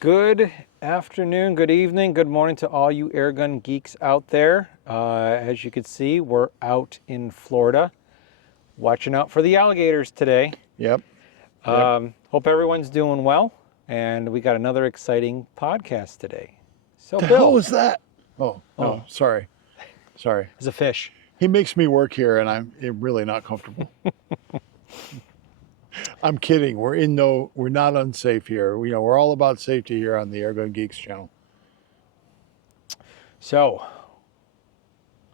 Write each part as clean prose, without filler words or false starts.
Good afternoon, good evening, good morning to all you airgun geeks out there. As you can see, we're out in Florida, watching out for the alligators today. Yep. Hope everyone's doing well, and we got another exciting podcast today. So, The Bill, hell was that? Oh, no, sorry. it's a fish. He makes me work here, and I'm really not comfortable. I'm kidding. We're not unsafe here. We're all about safety here on the Airgun Geeks channel. So,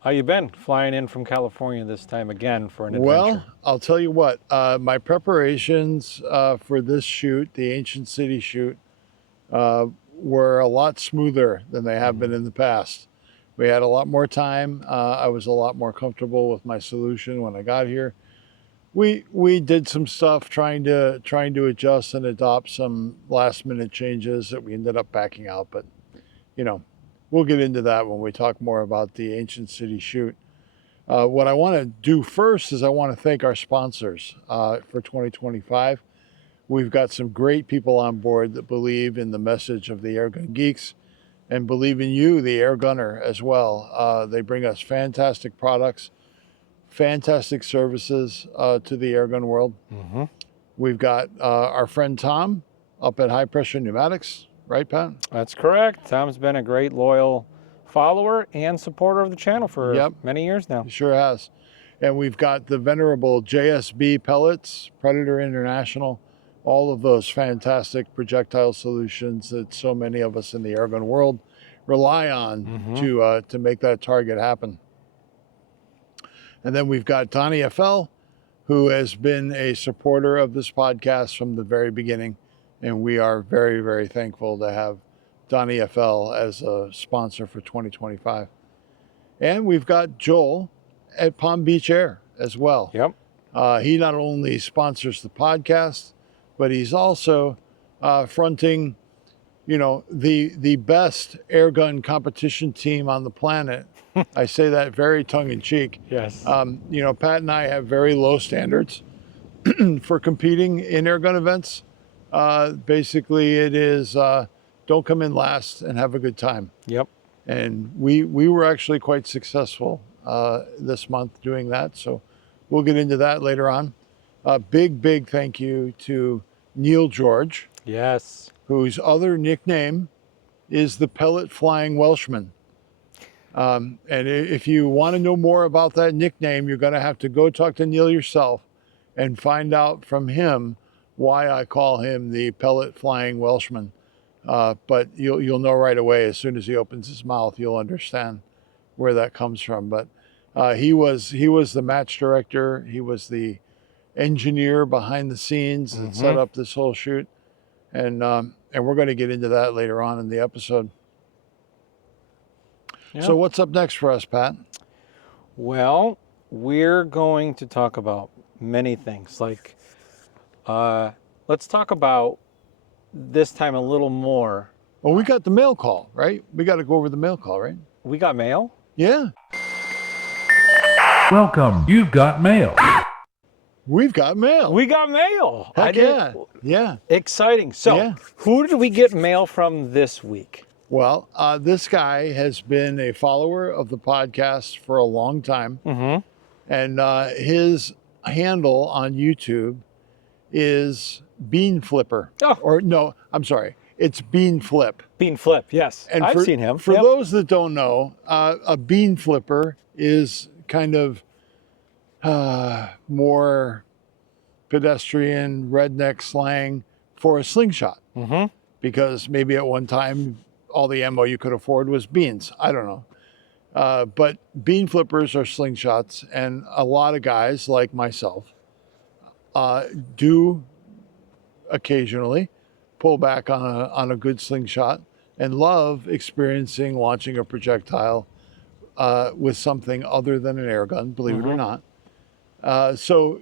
how you been flying in from California this time again for an adventure? Well, I'll tell you what. My preparations for this shoot, the Ancient City shoot, were a lot smoother than they have been in the past. We had a lot more time. I was a lot more comfortable with my solution when I got here. We did some stuff trying to adjust and adopt some last minute changes that we ended up backing out, but we'll get into that when we talk more about the Ancient City shoot. What I want to do first is I want to thank our sponsors for 2025. We've got some great people on board that believe in the message of the Airgun Geeks and believe in you, the Air Gunner, as well. They bring us fantastic products, fantastic services to the airgun world. Mm-hmm. We've got our friend Tom up at High Pressure Pneumatics, right, Pat? That's correct. Tom's been a great loyal follower and supporter of the channel for many years now. He sure has. And we've got the venerable JSB Pellets, Predator International, all of those fantastic projectile solutions that so many of us in the airgun world rely on to make that target happen. And then we've got DonnyFL, who has been a supporter of this podcast from the very beginning. And we are very, very thankful to have DonnyFL as a sponsor for 2025. And we've got Joel at Palm Beach Air as well. Yep. He not only sponsors the podcast, but he's also fronting, the best airgun competition team on the planet. I say that very tongue-in-cheek. Yes. Pat and I have very low standards for competing in airgun events. Basically, it is don't come in last and have a good time. Yep. And we were actually quite successful this month doing that. So we'll get into that later on. Big thank you to Neil George. Yes. Whose other nickname is the Pellet Flying Welshman. And if you want to know more about that nickname, you're going to have to go talk to Neil yourself and find out from him why I call him the Pellet Flying Welshman. But you'll know right away as soon as he opens his mouth, you'll understand where that comes from. But he was the match director. He was the engineer behind the scenes that set up this whole shoot. And we're going to get into that later on in the episode. Yep. So what's up next for us, Pat? Well, we're going to talk about many things. Like, let's talk about this time a little more. Well, we got the mail call, right? We got to go over the mail call, right? We got mail? Yeah. Welcome. You've got mail. We've got mail. We got mail. Heck yeah. Exciting. So, who did we get mail from this week? Well, this guy has been a follower of the podcast for a long time. And his handle on YouTube is Bean Flipper. Oh. Or no, I'm sorry. It's Bean Flip. Bean Flip, yes. And I've seen him. For those that don't know, a bean flipper is kind of more pedestrian, redneck slang for a slingshot. Because maybe at one time, all the ammo you could afford was beans. I don't know. But bean flippers are slingshots, and a lot of guys like myself do occasionally pull back on a good slingshot and love experiencing launching a projectile with something other than an air gun, believe it or not. So,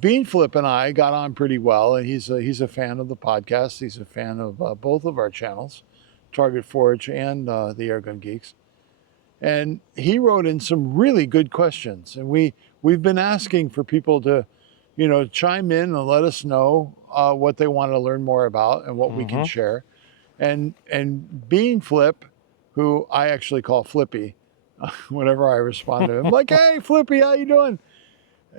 Bean Flip and I got on pretty well, and he's a fan of the podcast. He's a fan of both of our channels, Target Forge and the Airgun Geeks. And he wrote in some really good questions. And we've been asking for people to, chime in and let us know what they want to learn more about and what we can share. And Bean Flip, who I actually call Flippy, whenever I respond to him, like, hey, Flippy, how you doing?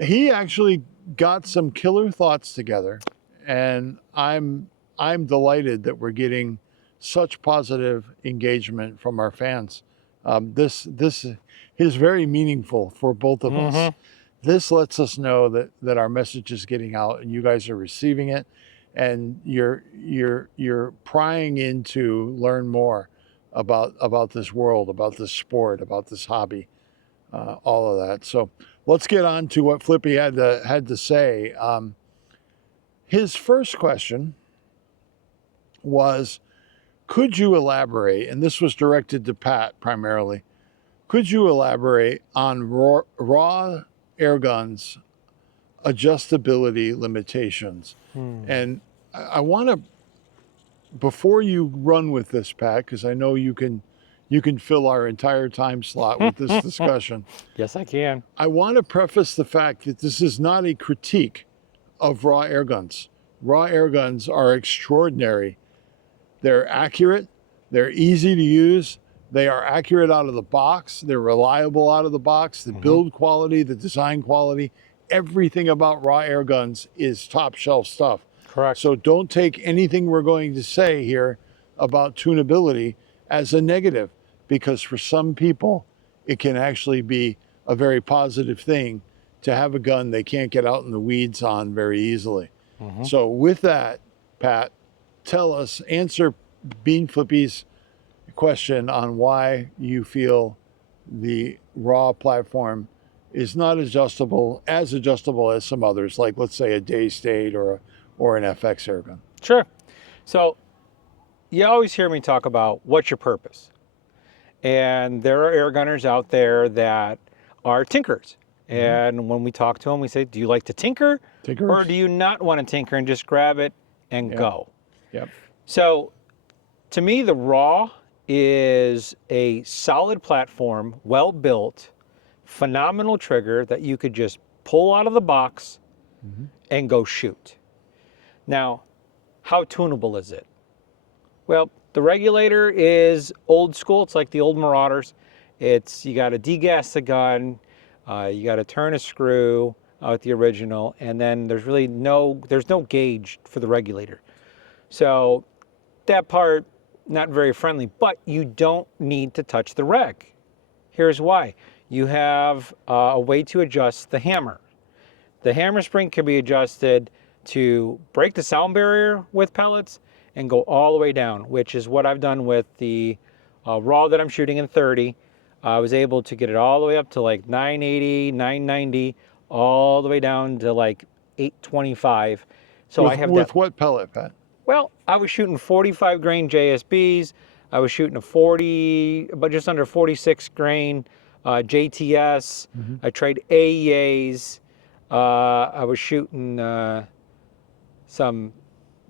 He actually got some killer thoughts together, and I'm delighted that we're getting such positive engagement from our fans. This is very meaningful for both of us. This lets us know that our message is getting out, and you guys are receiving it, and you're prying in to learn more about this world, about this sport, about this hobby, all of that. So let's get on to what Flippy had to say. His first question was, could you elaborate, and this was directed to Pat primarily, could you elaborate on raw air guns adjustability limitations? And I want to, before you run with this, Pat, because I know you can fill our entire time slot with this discussion. Yes, I can. I want to preface the fact that this is not a critique of raw air guns. Raw air guns are extraordinary. They're accurate. They're easy to use. They are accurate out of the box. They're reliable out of the box. The build quality, the design quality, everything about raw air guns is top shelf stuff. Correct. So don't take anything we're going to say here about tunability as a negative, because for some people, it can actually be a very positive thing to have a gun they can't get out in the weeds on very easily. So with that, Pat, answer Bean Flippy's question on why you feel the raw platform is not as adjustable as some others, like let's say a Day State or an FX airgun. Sure. So you always hear me talk about what's your purpose. And there are air gunners out there that are tinkers. And when we talk to them, we say, do you like to tinker? Tinkers? Or do you not want to tinker and just grab it and go? Yep. So to me, the raw is a solid platform, well built, phenomenal trigger that you could just pull out of the box and go shoot. Now, how tunable is it? Well, the regulator is old school. It's like the old Marauders. You got to degas the gun, you got to turn a screw with the original, and then there's no gauge for the regulator. So that part, not very friendly, but you don't need to touch the reg. Here's why. You have a way to adjust the hammer. The hammer spring can be adjusted to break the sound barrier with pellets and go all the way down, which is what I've done with the raw that I'm shooting in 30. I was able to get it all the way up to like 980, 990, all the way down to like 825. So I have with what pellet, Pat? Well, I was shooting 45 grain JSBs. I was shooting but just under 46 grain JTS. I tried AEAs. I was shooting some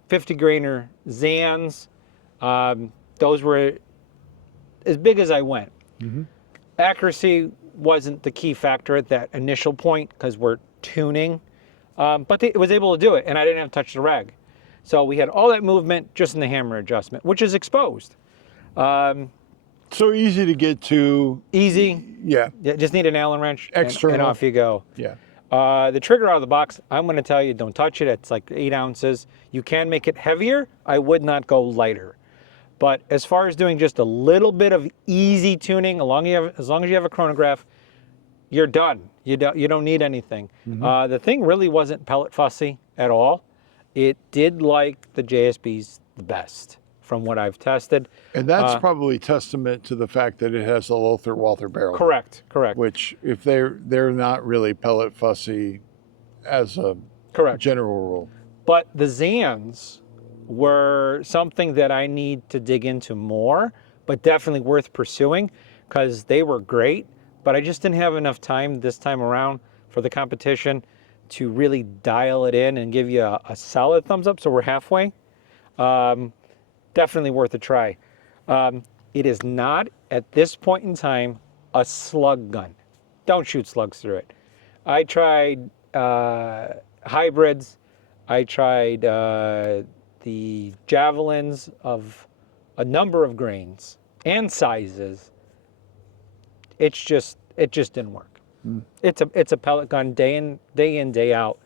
50 grainer Zans. Those were as big as I went. Accuracy wasn't the key factor at that initial point because we're tuning, but it was able to do it, and I didn't have to touch the reg. So we had all that movement just in the hammer adjustment, which is exposed. So easy to get to. Easy. Yeah. Just need an Allen wrench and off you go. Yeah. The trigger out of the box, I'm going to tell you, don't touch it. It's like 8 ounces. You can make it heavier. I would not go lighter. But as far as doing just a little bit of easy tuning, as long as you have a chronograph, you're done. You don't need anything. The thing really wasn't pellet fussy at all. It did like the JSBs the best from what I've tested. And that's probably testament to the fact that it has a Lothar Walther barrel. Correct. Which, if they're not really pellet fussy as a general rule. But the Zans were something that I need to dig into more, but definitely worth pursuing because they were great, but I just didn't have enough time this time around for the competition to really dial it in and give you a solid thumbs up, so we're halfway. Definitely worth a try. It is not, at this point in time, a slug gun. Don't shoot slugs through it. I tried hybrids. I tried the javelins of a number of grains and sizes. It just didn't work. It's a pellet gun day in, day out.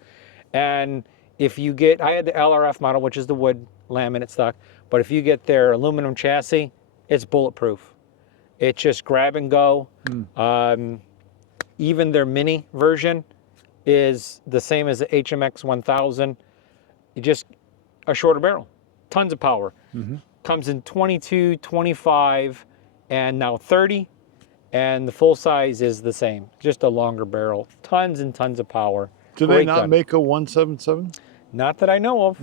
And if you get, I had the LRF model, which is the wood laminate stock, but if you get their aluminum chassis, it's bulletproof. It's just grab and go. Even their mini version is the same as the HMX 1000. You just a shorter barrel, tons of power. Comes in 22, 25, and now 30. And the full size is the same, just a longer barrel. Tons and tons of power. Do they Great not gun. make a 177? Not that I know of.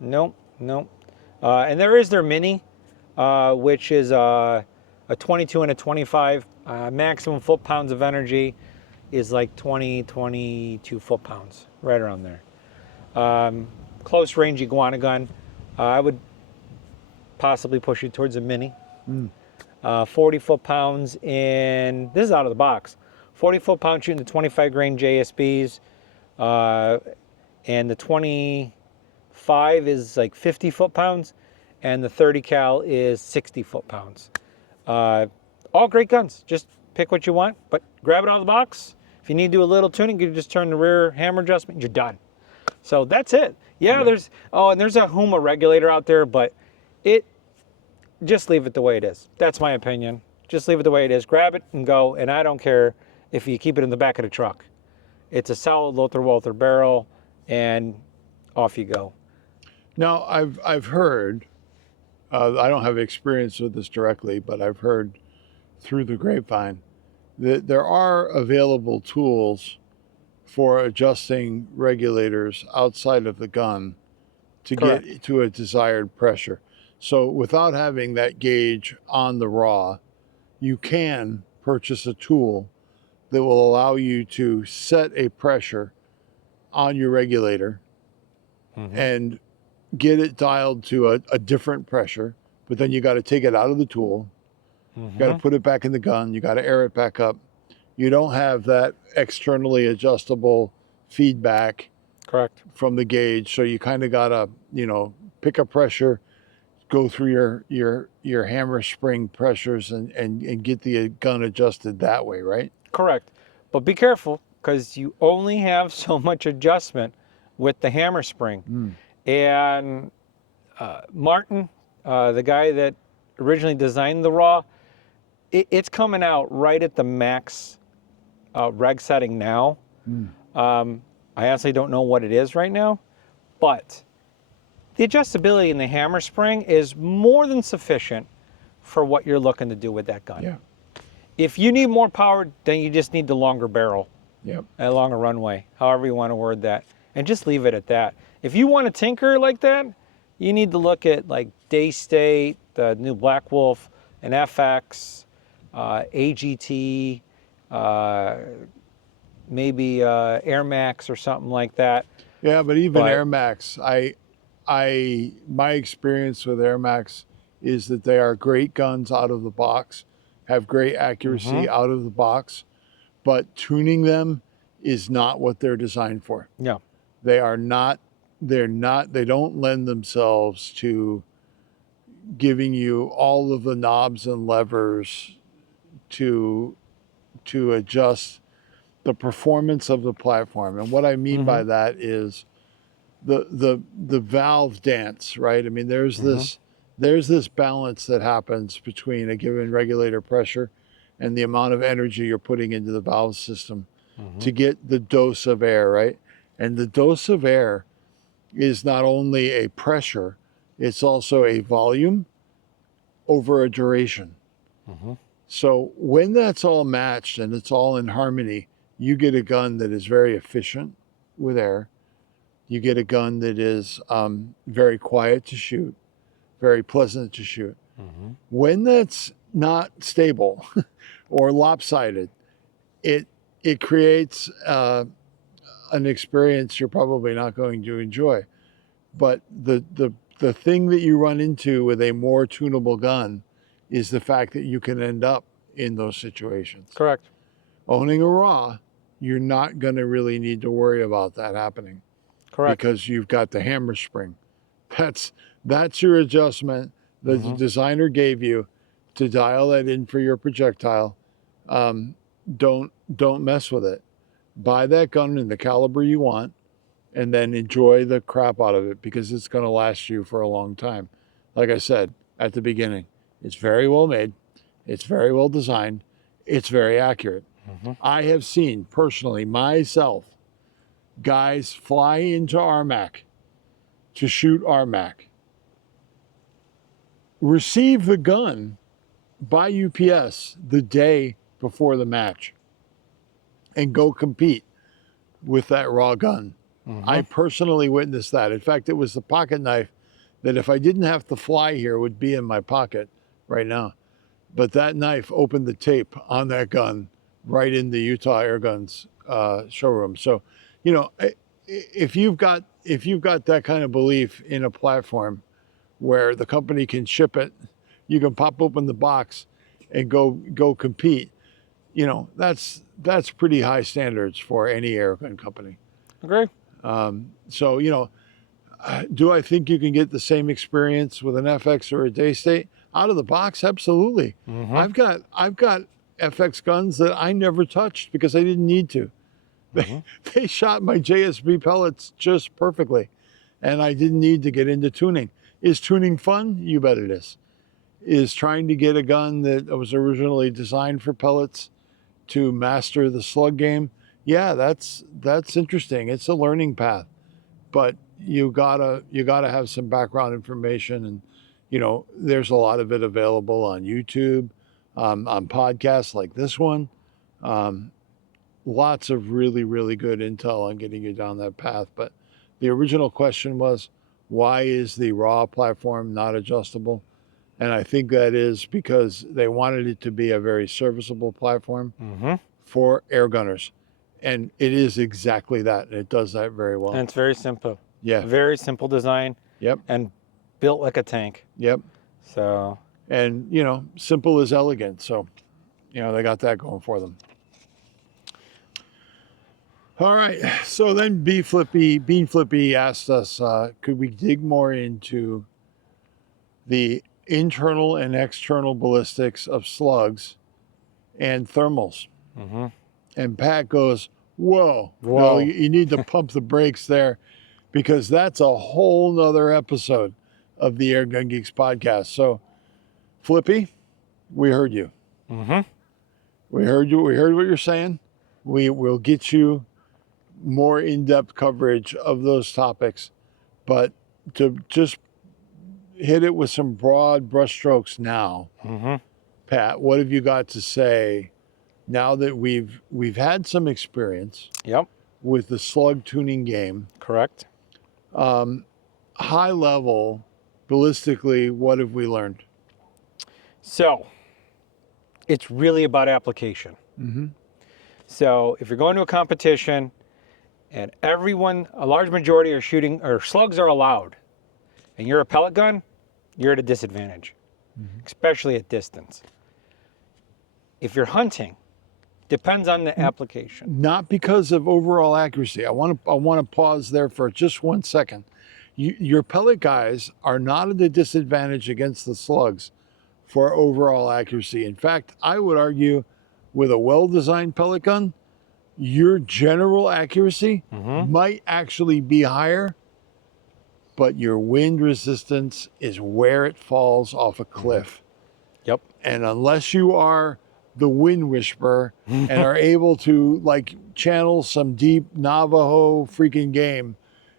Nope. And there is their mini, which is a 22 and a 25. Maximum foot-pounds of energy is like 20, 22 foot-pounds, right around there. Close range iguana gun. I would possibly push you towards a mini. 40 foot-pounds in, this is out of the box, 40 foot-pound shooting the 25 grain JSBs, and the 25 is like 50 foot-pounds, and the 30 cal is 60 foot-pounds. All great guns. Just pick what you want, but grab it out of the box. If you need to do a little tuning, you just turn the rear hammer adjustment, you're done. So that's it. Yeah, there's a Huma regulator out there, but just leave it the way it is. That's my opinion. Just leave it the way it is. Grab it and go, and I don't care if you keep it in the back of the truck. It's a solid Lothar-Walther barrel, and off you go. Now, I've heard, I don't have experience with this directly, but I've heard through the grapevine that there are available tools for adjusting regulators outside of the gun to Correct. get to a desired pressure. So without having that gauge on the raw, you can purchase a tool that will allow you to set a pressure on your regulator and get it dialed to a different pressure, but then you got to take it out of the tool. You got to put it back in the gun. You got to air it back up. You don't have that externally adjustable feedback Correct. from the gauge. So you kind of got to, pick a pressure, go through your hammer spring pressures and get the gun adjusted that way, right? Correct. But be careful, because you only have so much adjustment with the hammer spring. And Martin, the guy that originally designed the raw, it's coming out right at the max reg setting now. I honestly don't know what it is right now, but the adjustability in the hammer spring is more than sufficient for what you're looking to do with that gun. Yeah. If you need more power, then you just need the longer barrel, Yep. a longer runway, however you want to word that, and just leave it at that. If you want to tinker like that, you need to look at like Daystate, the new Black Wolf, an FX, AGT, maybe Air Max or something like that. Yeah, but even But- Air Max, my experience with Air Max is that they are great guns out of the box, have great accuracy out of the box, but tuning them is not what they're designed for. No. They don't lend themselves to giving you all of the knobs and levers to adjust the performance of the platform. And what I mean by that is the valve dance, right? I mean, there's this balance that happens between a given regulator pressure and the amount of energy you're putting into the valve system to get the dose of air, right? And the dose of air is not only a pressure, it's also a volume over a duration. So when that's all matched and it's all in harmony, you get a gun that is very efficient with air. You get a gun that is very quiet to shoot, very pleasant to shoot. When that's not stable or lopsided, it creates an experience you're probably not going to enjoy. But the thing that you run into with a more tunable gun is the fact that you can end up in those situations. Correct. Owning a raw, you're not going to really need to worry about that happening. Correct. Because you've got the hammer spring. That's your adjustment. that the designer gave you to dial that in for your projectile, don't mess with it. Buy that gun in the caliber you want, and then enjoy the crap out of it, because it's going to last you for a long time. Like I said at the beginning, it's very well made, it's very well designed, it's very accurate. I have seen personally myself guys fly into RMAC to shoot RMAC, receive the gun by UPS the day before the match, and go compete with that raw gun. I personally witnessed that. In fact, it was the pocket knife that, if I didn't have to fly here, would be in my pocket right now. But that knife opened the tape on that gun right in the Utah Airguns showroom. So, you know, if you've got that kind of belief in a platform where the company can ship it, you can pop open the box and go compete. You know, that's pretty high standards for any airgun company. Agree. So, you know, do I think you can get the same experience with an FX or a Daystate out of the box? Absolutely. I've got FX guns that I never touched because I didn't need to. They shot my JSB pellets just perfectly, and I didn't need to get into tuning. Is tuning fun? You bet it is. Is trying to get a gun that was originally designed for pellets to master the slug game? Yeah, that's interesting. It's a learning path, but you gotta have some background information, and you know, there's a lot of it available on YouTube, on podcasts like this one. Lots of really, really good intel on getting you down that path. But the original question was, why is the raw platform not adjustable? And I think that is because they wanted it to be a very serviceable platform for air gunners. And it is exactly that. And it does that very well. And it's very simple. Yeah. Very simple design. Yep. And built like a tank. Yep. So. And, you know, simple is elegant. So, you know, they got that going for them. All right. So then Bean Flippy asked us, could we dig more into the internal and external ballistics of slugs and thermals? And Pat goes, whoa. No, you need to pump the brakes there, because that's a whole nother episode of the Airgun Geeks podcast. So, Flippy, we heard you. We heard you. We heard what you're saying. We will get you more in-depth coverage of those topics, but to just hit it with some broad brushstrokes now, Pat, what have you got to say now that we've had some experience with the slug tuning game? Correct. High level, ballistically, what have we learned? So it's really about application. So if you're going to a competition and a large majority are shooting, or slugs are allowed, and you're a pellet gun, you're at a disadvantage, especially at distance. If you're hunting, depends on the application. Not because of overall accuracy. I want to pause there for just 1 second. Your pellet guys are not at a disadvantage against the slugs for overall accuracy. In fact, I would argue with a well-designed pellet gun, your general accuracy might actually be higher, but your wind resistance is where it falls off a cliff. Yep. And unless you are the wind whisperer and are able to like channel some deep Navajo freaking game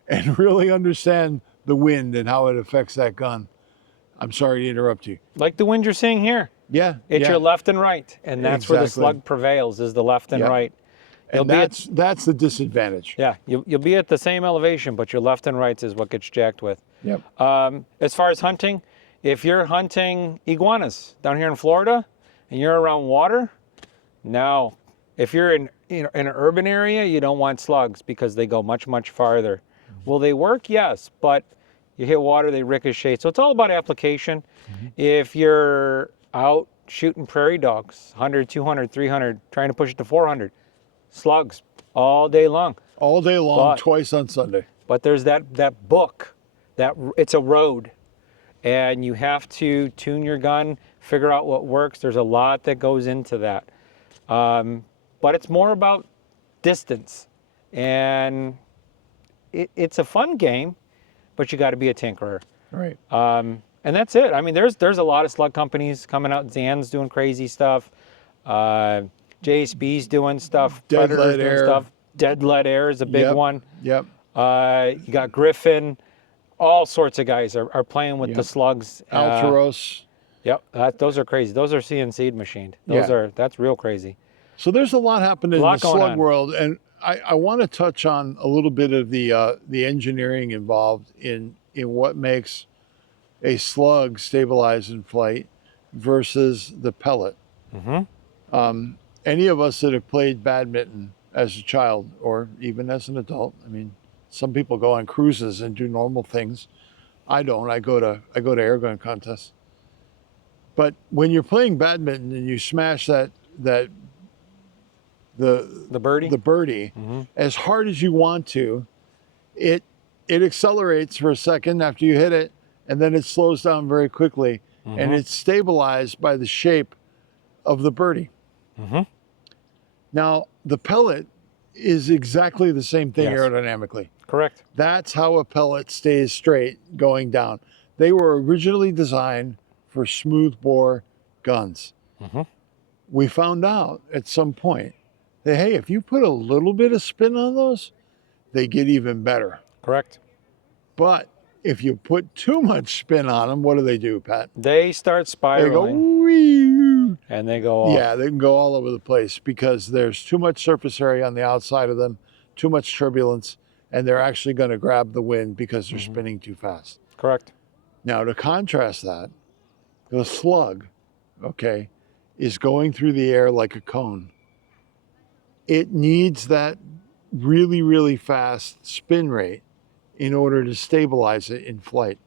and really understand the wind and how it affects that gun, I'm sorry to interrupt you. Like the wind you're seeing here. Yeah. It's your left and right. And that's where the slug prevails, is the left and right. And that's the disadvantage. Yeah, you'll be at the same elevation, but your left and right is what gets jacked with. Yep. As far as hunting, if you're hunting iguanas down here in Florida and you're around water, no. If you're in an urban area, you don't want slugs because they go much, much farther. Will they work? Yes, but you hit water, they ricochet. So it's all about application. If you're out shooting prairie dogs, 100, 200, 300, trying to push it to 400, slugs all day long. All day long, twice on Sunday. But there's that book, that it's a road. and you have to tune your gun, figure out what works. There's a lot that goes into that. But it's more about distance. And it's a fun game, but you got to be a tinkerer. Right. And that's it. I mean, there's a lot of slug companies coming out. Zan's doing crazy stuff. JSB's doing stuff. Dead Predator's Lead doing Air. stuff. Dead Lead Air is a big Yep. one. Yep. You got Griffin. All sorts of guys are playing with the Yep. slugs. Altaros. Yep, those are crazy. Those are CNC'd machined. That's real crazy. So there's a lot happening in the going slug on. world, and I want to touch on a little bit of the engineering involved in what makes a slug stabilize in flight versus the pellet. Any of us that have played badminton as a child or even as an adult, I mean, some people go on cruises and do normal things. I don't. I go to airgun contests. But when you're playing badminton and you smash the birdie, as hard as you want to, it accelerates for a second after you hit it, and then it slows down very quickly, and it's stabilized by the shape of the birdie. Now, the pellet is exactly the same thing aerodynamically. Correct. That's how a pellet stays straight going down. They were originally designed for smooth bore guns. We found out at some point that, hey, if you put a little bit of spin on those, they get even better. Correct. But if you put too much spin on them, what do, Pat? They start They spiraling. go, wee. And they go off. Yeah, they can go all over the place because there's too much surface area on the outside of them, too much turbulence, and they're actually going to grab the wind because they're spinning too fast. Correct. Now, to contrast that, the slug, okay, is going through the air like a cone. It needs that really, really fast spin rate in order to stabilize it in flight.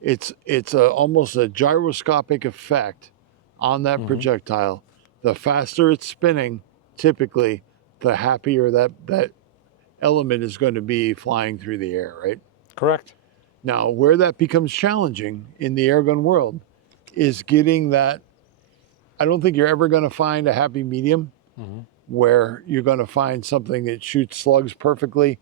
It's almost a gyroscopic effect on that projectile. The faster it's spinning, typically, the happier that element is going to be flying through the air, right? Correct. Now, where that becomes challenging in the airgun world is getting that. I don't think you're ever going to find a happy medium where you're going to find something that shoots slugs perfectly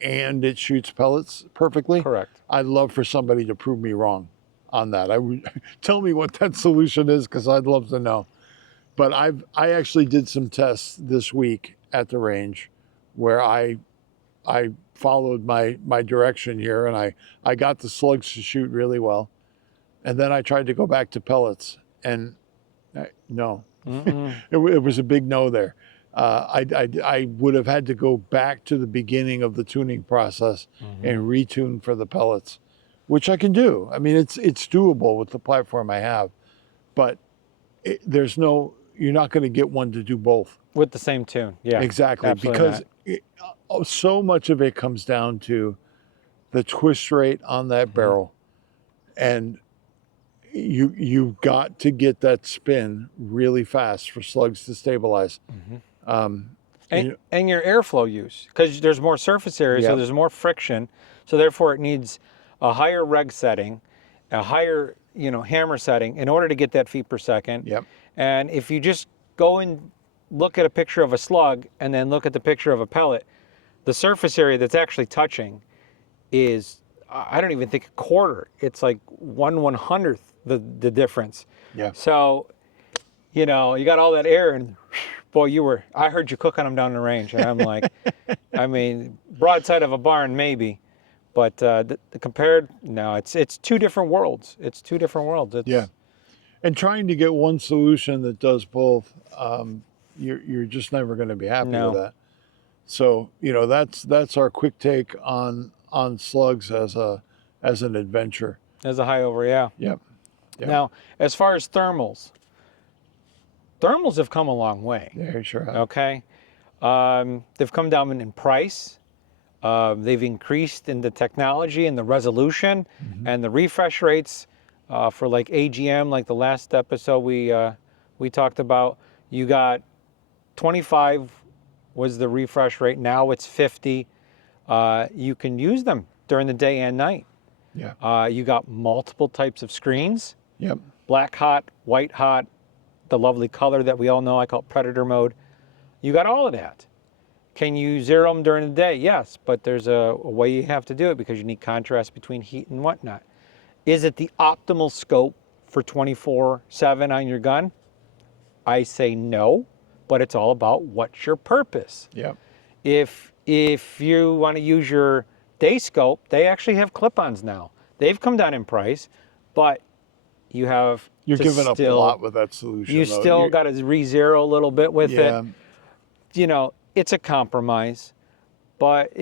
and it shoots pellets perfectly. Correct. I'd love for somebody to prove me wrong on that. I would tell me what that solution is, because I'd love to know. But I actually did some tests this week at the range where I followed my direction here, and I got the slugs to shoot really well. And then I tried to go back to pellets, and no, it was a big no there. I would have had to go back to the beginning of the tuning process and retune for the pellets, which I can do. I mean, it's doable with the platform I have, but you're not going to get one to do both. With the same tune. Yeah. Exactly. Absolutely Because so much of it comes down to the twist rate on that barrel. And you've got to get that spin really fast for slugs to stabilize. And your airflow use, because there's more surface area, so there's more friction. So therefore it needs a higher reg setting, a higher hammer setting in order to get that feet per second. Yep. And if you just go and look at a picture of a slug and then look at the picture of a pellet, the surface area that's actually touching is, I don't even think a quarter. It's like 1/100th the difference. Yeah. So, you got all that air, and boy, I heard you cooking them down the range, and I'm like, I mean, broadside of a barn maybe, but the compared, no, it's two different worlds. It's two different worlds. Yeah. And trying to get one solution that does both, you're just never going to be happy with that. So that's our quick take on slugs as an adventure. As a high over, yeah. Yep. Now, as far as thermals have come a long way. Yeah, you sure have. Okay, they've come down in price. They've increased in the technology and the resolution and the refresh rates for like AGM, like the last episode we talked about. You got 25 was the refresh rate. Now it's 50. You can use them during the day and night. You got multiple types of screens, Yep. black hot, white hot, the lovely color that we all know, I call it predator mode. You got all of that. Can you zero them during the day? Yes, but there's a way you have to do it because you need contrast between heat and whatnot. Is it the optimal scope for 24/7 on your gun? I say no, but it's all about what's your purpose. Yep. If you want to use your day scope, they actually have clip-ons now. They've come down in price, but you have You're to giving up a still, lot with that solution. you though. still got to re-zero a little bit with Yeah. it. You know, it's a compromise, but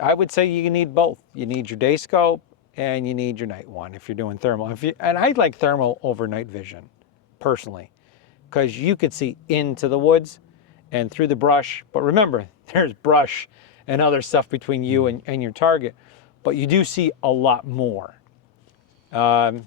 I would say you need both. You need your day scope and you need your night one if you're doing thermal. And I like thermal over night vision, personally, because you could see into the woods and through the brush. But remember, there's brush and other stuff between you and your target, but you do see a lot more. And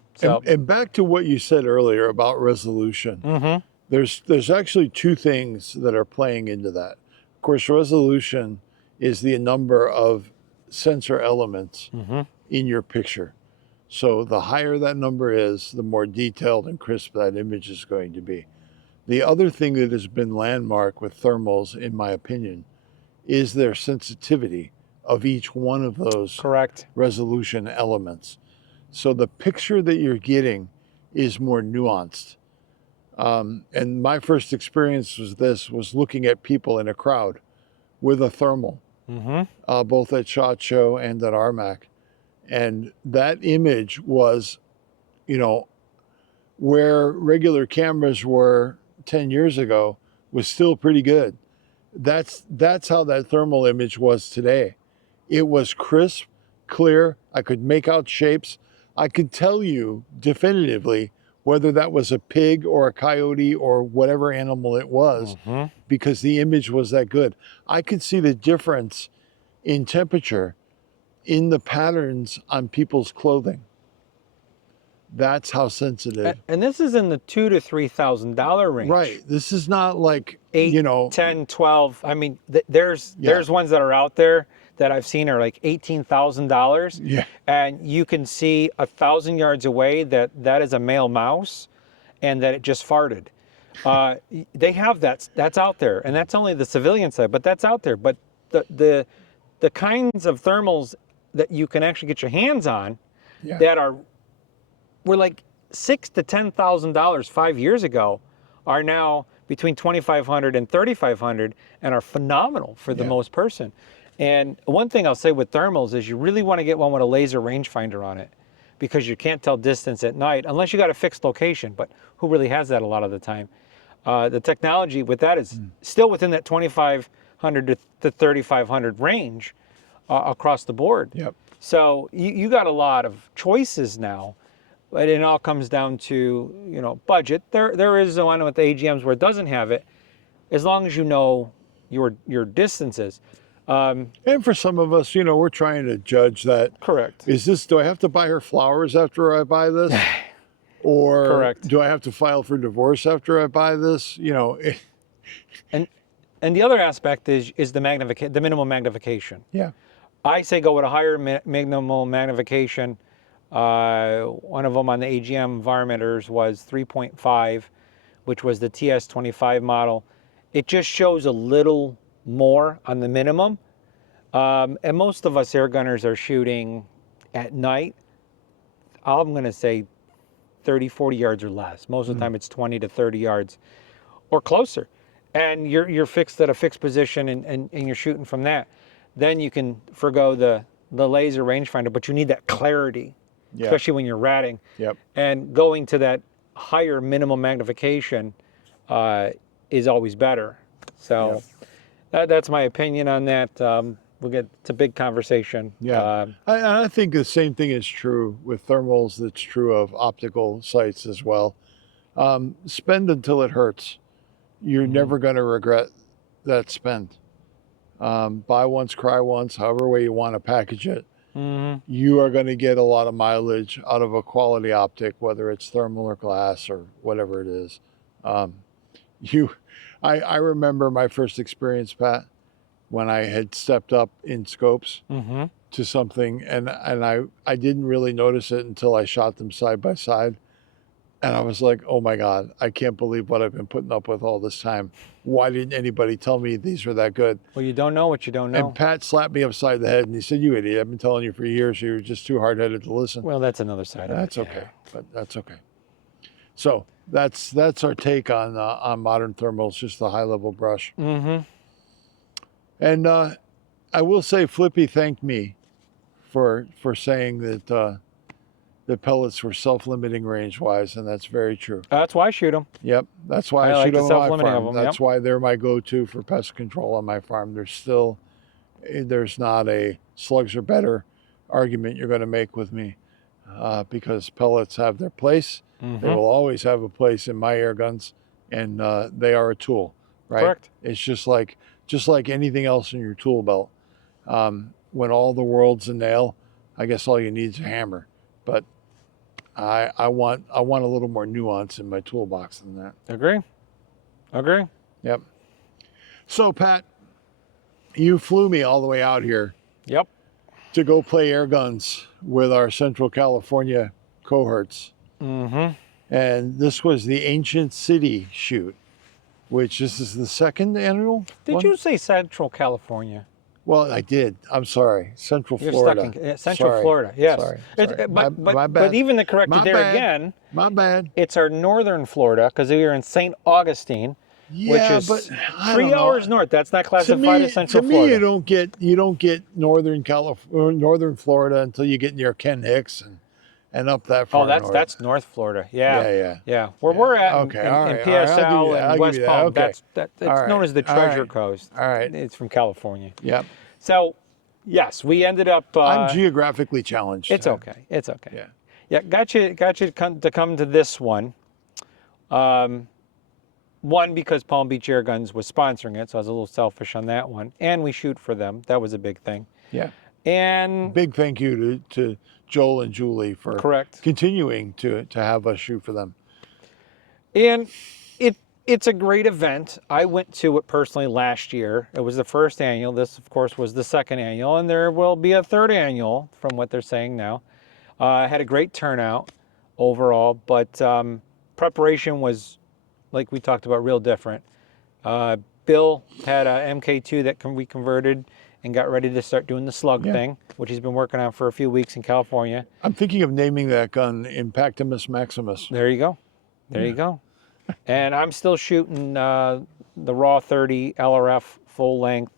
back to what you said earlier about resolution. There's actually two things that are playing into that. Of course, resolution is the number of sensor elements in your picture. So the higher that number is, the more detailed and crisp that image is going to be. The other thing that has been landmark with thermals, in my opinion, is their sensitivity of each one of those Correct. resolution elements. So the picture that you're getting is more nuanced. And my first experience was looking at people in a crowd with a thermal, both at SHOT Show and at RMAC. And that image was, you know, where regular cameras were 10 years ago was still pretty good. That's how that thermal image was today. It was crisp, clear. I could make out shapes. I could tell you definitively whether that was a pig or a coyote or whatever animal it was, because the image was that good. I could see the difference in temperature in the patterns on people's clothing. That's how sensitive. And this is in the $2,000 to $3,000 range. Right. This is not like 8, you know, 10, 12. I mean, there's ones that are out there that I've seen are like $18,000. Yeah. And you can see 1,000 yards away that is a male mouse and that it just farted. They have that's out there, and that's only the civilian side, but that's out there. But the kinds of thermals that you can actually get your hands on that were like $6,000 to $10,000 5 years ago are now between $2,500 and $3,500 and are phenomenal for the most person. And one thing I'll say with thermals is you really want to get one with a laser rangefinder on it, because you can't tell distance at night unless you got a fixed location, but who really has that a lot of the time? The technology with that is still within that $2,500 to $3,500 range across the board. Yep. So you got a lot of choices now, but it all comes down to, you know, budget. There is the one with the AGMs where it doesn't have it, as long as you know your distances. And for some of us, you know, we're trying to judge that. Correct. Do I have to buy her flowers after I buy this? Or Correct. do I have to file for divorce after I buy this? You know. And the other aspect is the minimum magnification. Yeah. I say go with a higher minimal magnification. One of them on the AGM Environmenters was 3.5, which was the TS25 model. It just shows a little more on the minimum. And most of us air gunners are shooting at night. I'm going to say 30, 40 yards or less. Most of the time it's 20 to 30 yards or closer. And you're fixed at a fixed position and you're shooting from that. Then you can forgo the laser rangefinder, but you need that clarity, especially when you're ratting. Yep. And going to that higher minimum magnification is always better. So that's my opinion on that. It's a big conversation. Yeah. I think the same thing is true with thermals. That's true of optical sights as well. Spend until it hurts. You're never going to regret that spend. Buy once, cry once, however way you want to package it. You are going to get a lot of mileage out of a quality optic, whether it's thermal or glass or whatever it is. I remember my first experience, Pat, when I had stepped up in scopes. to something, and I didn't really notice it until I shot them side by side, and I was like, oh my God, I can't believe what I've been putting up with all this time. Why didn't anybody tell me these were that good? Well, you don't know what you don't know. And Pat slapped me upside the head and he said, you idiot, I've been telling you for years, you were just too hard-headed to listen. Well, that's another side of it. That's okay, but that's okay. So that's our take on modern thermals, just the high-level brush. Mm-hmm. And I will say Flippy thanked me for saying that the pellets were self-limiting range-wise, and that's very true. That's why I shoot them. Yep, that's why I I like shoot the them on my self-limiting farm. of 'em, That's why they're my go-to for pest control on my farm. There's not a slugs are better argument you're going to make with me, because pellets have their place. Mm-hmm. They will always have a place in my air guns, and they are a tool, right? Correct. It's just like anything else in your tool belt. When all the world's a nail, I guess all you need is a hammer. But I want a little more nuance in my toolbox than that. Agree. Yep. So Pat, you flew me all the way out here Yep. to go play air guns with our Central California cohorts. Mm-hmm. And this was the Ancient City shoot, which this is the second annual. Did one? you say Central California? Well, I did. I'm sorry. Central You're Florida. stuck in Central Sorry. Florida. Yes. Sorry. But My bad. but even the corrected My there bad. again, My bad. it's our northern Florida because we are in St. Augustine, Yeah, which is but I 3 don't know. hours north. That's not classified as Central to me, Florida. you don't get northern northern Florida until you get near Ken Hicks and up that far. Oh, that's north. North Florida. Yeah. Yeah. Where we're at Okay, in, all in right, all right, I'll give PSL you that, I'll and give West you that, Palm, okay. it's All right, known as the all Treasure right, Coast. all right. It's from California. Yep. So, yes, we ended up. I'm geographically challenged. It's okay. It's okay. Yeah. Yeah, got you to come to this one. One, because Palm Beach Airguns was sponsoring it, so I was a little selfish on that one. And we shoot for them. That was a big thing. Yeah. And Big thank you to Joel and Julie for correct. continuing to have us shoot for them. And it's a great event. I went to it personally last year. It was the first annual. This, of course, was the second annual, and there will be a third annual from what they're saying now. I had a great turnout overall, but preparation was, like we talked about, real different. Bill had a MK2 that we converted and got ready to start doing the slug thing, which he's been working on for a few weeks in California. I'm thinking of naming that gun Impactimus Maximus. There you go. There you go. And I'm still shooting the Raw 30 LRF full length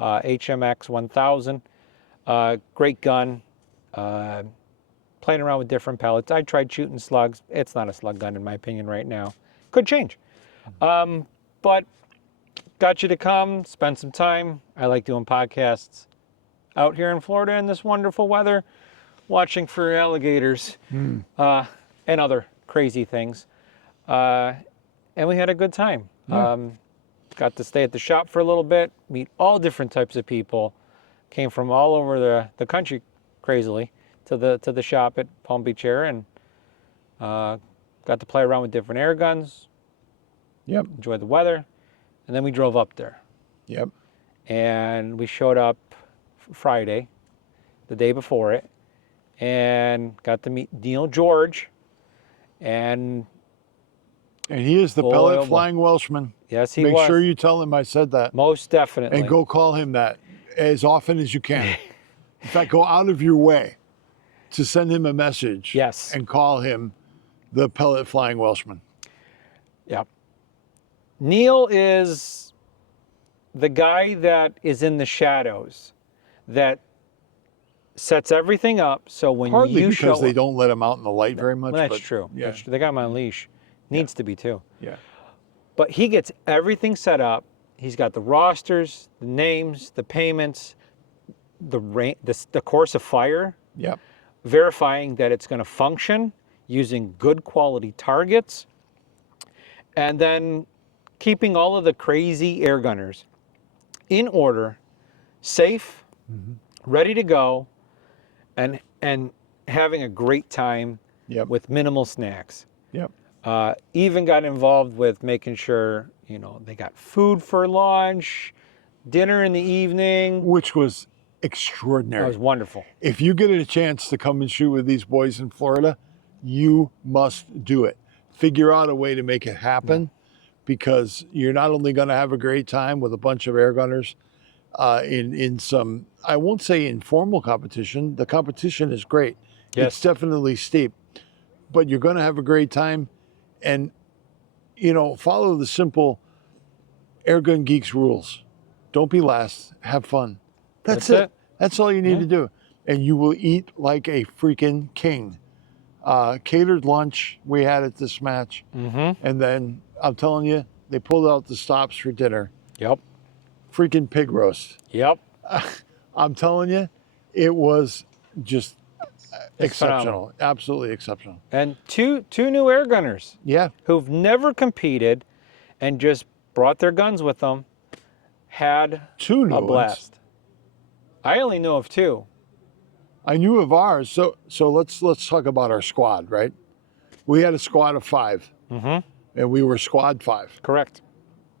HMX 1000. Great gun. Playing around with different pellets. I tried shooting slugs. It's not a slug gun in my opinion right now. Could change. But got you to come, spend some time. I like doing podcasts out here in Florida in this wonderful weather, watching for alligators and other crazy things. And we had a good time. Yeah. Got to stay at the shop for a little bit, meet all different types of people. Came from all over the country, crazily, to the shop at Palm Beach Air, and got to play around with different air guns. Yep. Enjoyed the weather, and then we drove up there. Yep. And we showed up Friday, the day before it, and got to meet Neil George, and he is the Boy, pellet oh boy. flying Welshman. yes, he Make was. sure you tell him I said that. Most definitely. And go call him that as often as you can. In fact, go out of your way to send him a message. Yes. And call him the pellet flying Welshman. Yep. Neil is the guy that is in the shadows, that sets everything up so when Hardly you show because they up, don't let him out in the light very much. that's but true. Yeah. That's true. They got him on leash. Needs to be too. Yeah. But he gets everything set up. He's got the rosters, the names, the payments, the course of fire, Yep. verifying that it's going to function using good quality targets, and then keeping all of the crazy air gunners in order, safe, ready to go, and having a great time Yep. with minimal snacks. Yep. Even got involved with making sure, they got food for lunch, dinner in the evening. Which was extraordinary. That was wonderful. If you get a chance to come and shoot with these boys in Florida, you must do it. Figure out a way to make it happen, because you're not only going to have a great time with a bunch of air gunners in some, I won't say informal competition. The competition is great. Yes. It's definitely steep, but you're going to have a great time. And, you know, follow the simple Airgun Geeks rules. Don't be last. Have fun. That's it. That's all you need to do. And you will eat like a freaking king. Catered lunch we had at this match. And then I'm telling you, they pulled out the stops for dinner. Yep. Freaking pig roast. Yep. I'm telling you, it was just exceptional. Phenomenal. Absolutely exceptional. And two new air gunners Yeah. who've never competed and just brought their guns with them had Two new a ones. blast. I only know of two. I knew of ours. So let's talk about our squad, right? We had a squad of 5. And we were squad 5. Correct.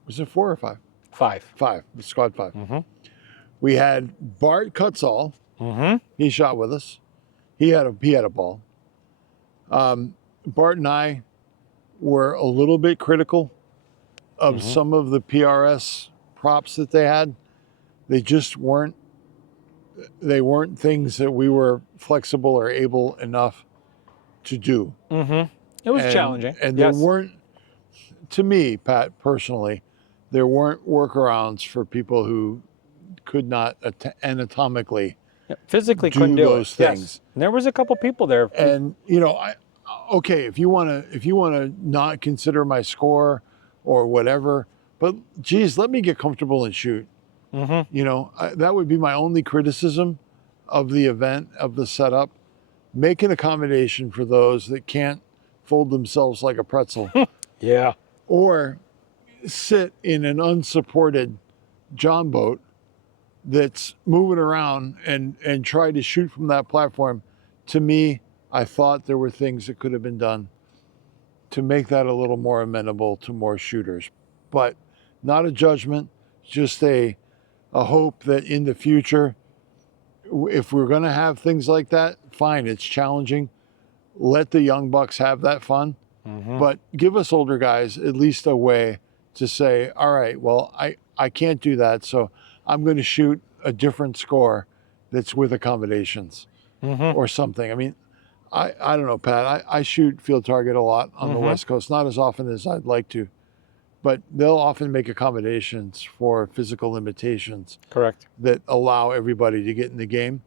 Was it 4 or 5? 5. 5. Squad 5. We had Bart Cutsall. He shot with us. He had a ball. Bart and I were a little bit critical of some of the PRS props that they had. They just weren't. They weren't things that we were flexible or able enough to do. It was challenging. And yes. there weren't, to me, Pat, personally, there weren't workarounds for people who could not anatomically physically do couldn't do those it. things. Yes. And there was a couple people there. And you know, okay, if you want to not consider my score or whatever, but geez, let me get comfortable and shoot. You know, that would be my only criticism of the event, of the setup. Make an accommodation for those that can't fold themselves like a pretzel. Yeah. Or sit in an unsupported John boat that's moving around and try to shoot from that platform. To me, I thought there were things that could have been done to make that a little more amenable to more shooters. But not a judgment, just a hope that in the future, if we're going to have things like that, fine, it's challenging. Let the young bucks have that fun, but give us older guys at least a way to say, all right, well, I can't do that, so I'm going to shoot a different score that's with accommodations or something. I mean, I don't know, Pat. I shoot field target a lot on the West Coast, not as often as I'd like to, but they'll often make accommodations for physical limitations. Correct. That allow everybody to get in the game.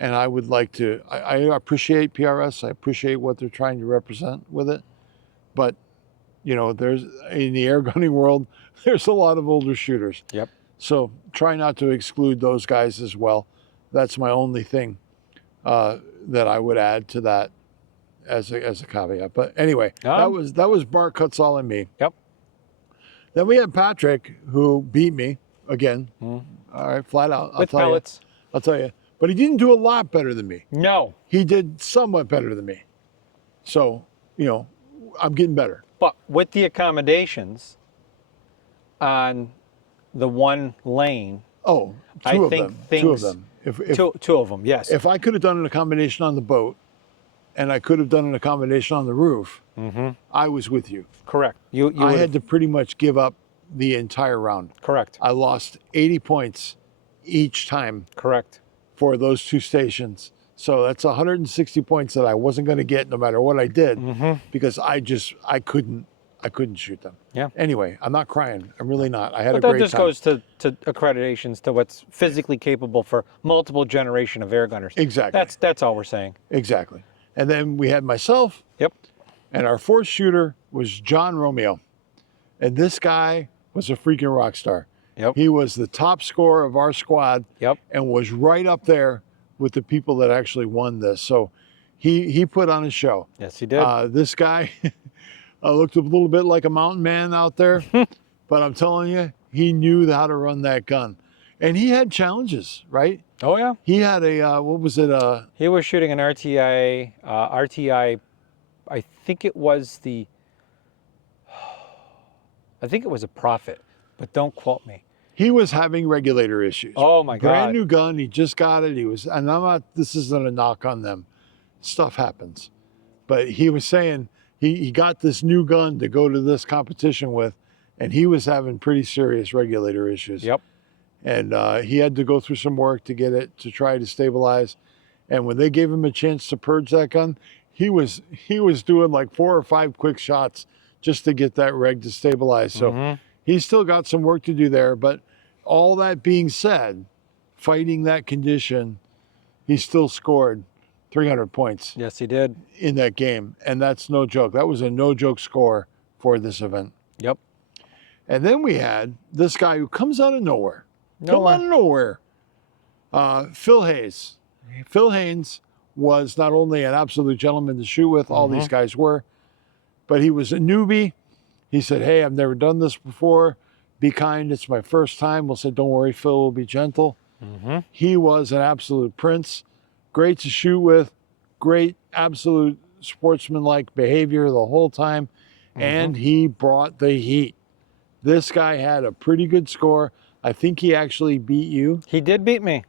And I would like to, I appreciate PRS. I appreciate what they're trying to represent with it. But, you know, there's, in the air gunning world, there's a lot of older shooters. Yep. So try not to exclude those guys as well. That's my only thing that I would add to that as a caveat. But anyway, that was Bart Cutsall and me. Yep. Then we had Patrick, who beat me again. All right, flat out. With pellets. I'll tell you. But he didn't do a lot better than me. No. He did somewhat better than me. So, you know, I'm getting better. But with the accommodations on the one lane, Oh, I two of think them. things- Two of them. If two of them, yes. if I could have done an accommodation on the boat, and I could have done an accommodation on the roof, I was with you. Correct. You I would've- had to pretty much give up the entire round. Correct. I lost 80 points each time Correct. for those two stations. So that's 160 points that I wasn't going to get no matter what I did, because I couldn't shoot them. Yeah. Anyway, I'm not crying. I'm really not. I had But a that great just time. goes to accreditations to what's physically capable for multiple generation of air gunners. Exactly. That's all we're saying. Exactly. And then we had myself, Yep. and our fourth shooter was John Romeo. And this guy was a freaking rock star. Yep. He was the top scorer of our squad. Yep. And was right up there with the people that actually won this. So he put on a show. Yes, he did. This guy looked a little bit like a mountain man out there, but I'm telling you, he knew how to run that gun. And he had challenges, right? Oh yeah. He had a, what was it? He was shooting an RTI. I think it was the. I think it was a Prophet, but don't quote me. He was having regulator issues. Oh my God. Brand new gun. He just got it. And I'm not, this isn't a knock on them. Stuff happens. But he was saying he got this new gun to go to this competition with, and he was having pretty serious regulator issues. Yep. And he had to go through some work to get it to try to stabilize. And when they gave him a chance to purge that gun, he was doing like 4 or 5 quick shots just to get that reg to stabilize. So he's still got some work to do there. But all that being said, fighting that condition, he still scored 300 points. Yes, he did. In that game. And that's no joke. That was a no joke score for this event. Yep. And then we had this guy who comes out of nowhere. Phil Hayes. Phil Haynes was not only an absolute gentleman to shoot with, all these guys were, but he was a newbie. He said, hey, I've never done this before. Be kind, it's my first time. We'll say, don't worry, Phil will be gentle. He was an absolute prince. Great to shoot with, great, absolute sportsmanlike behavior the whole time. And he brought the heat. This guy had a pretty good score. I think he actually beat you. He did beat me.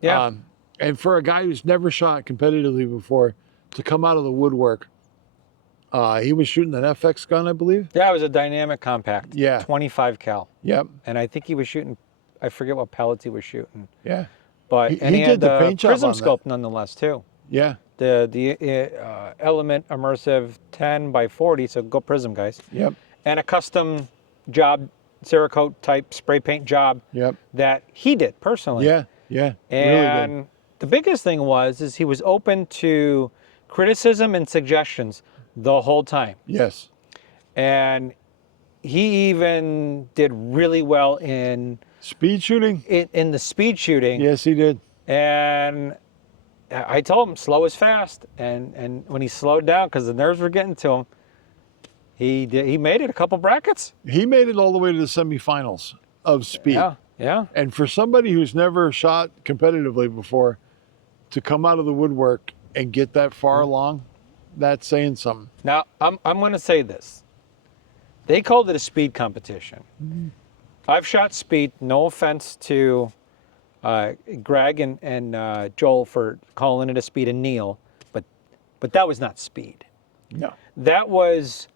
Yeah. And for a guy who's never shot competitively before, to come out of the woodwork, he was shooting an FX gun, I believe. Yeah, it was a dynamic compact. Yeah. 25 cal. Yep. And I think he was shooting, I forget what pellets he was shooting. Yeah. But He and he did had the the paint job prism on that. scope nonetheless too. Yeah. The Element Immersive 10 by 40, so go Prism guys. Yep. And a custom job, Cerakote type spray paint job Yep. that he did personally. Yeah. Yeah. And really the biggest thing is he was open to criticism and suggestions the whole time. good. Yes. And he even did really well in Speed shooting? in the speed shooting. Yes, he did. And I told him slow is fast. And when he slowed down because the nerves were getting to him, he made it a couple brackets. He made it all the way to the semifinals of speed. Yeah, yeah. And for somebody who's never shot competitively before, to come out of the woodwork and get that far along, that's saying something. Now I'm going to say this. They called it a speed competition. I've shot speed. No offense to Greg and Joel for calling it a speed, and Neil, but that was not speed. No. That was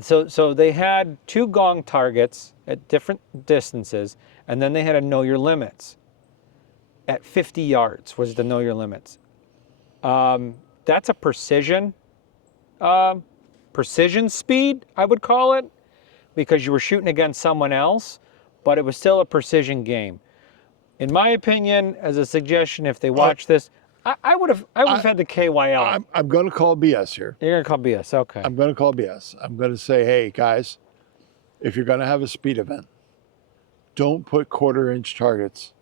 so they had 2 gong targets at different distances, and then they had a know your limits. At 50 yards was the know your limits. That's a precision speed, I would call it, because you were shooting against someone else, but it was still a precision game. In my opinion, as a suggestion, if they watch this, I would have had the KYL. I'm going to call BS here. You're gonna call BS, okay? I'm going to call BS. I'm going to say, hey, guys, if you're going to have a speed event, don't put 1/4-inch targets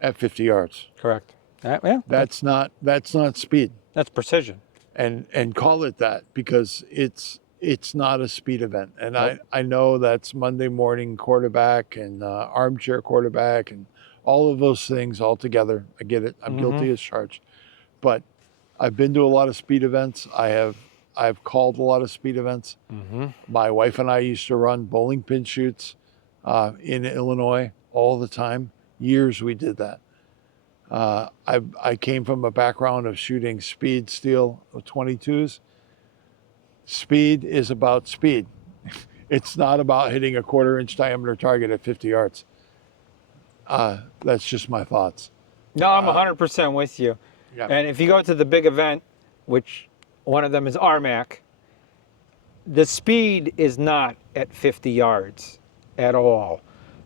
at 50 yards. Correct. Yeah. That's not speed. That's precision. And call it that, because it's not a speed event. And I know that's Monday morning quarterback and armchair quarterback and all of those things all together. I get it. I'm guilty as charged. But I've been to a lot of speed events. I've called a lot of speed events. My wife and I used to run bowling pin shoots in Illinois all the time. Years we did that. I came from a background of shooting speed steel 22s. Speed is about speed. It's not about hitting a 1/4-inch diameter target at 50 yards. That's just my thoughts. No, I'm 100% with you. Yeah. And if you go to the big event, which one of them is RMAC, the speed is not at 50 yards at all.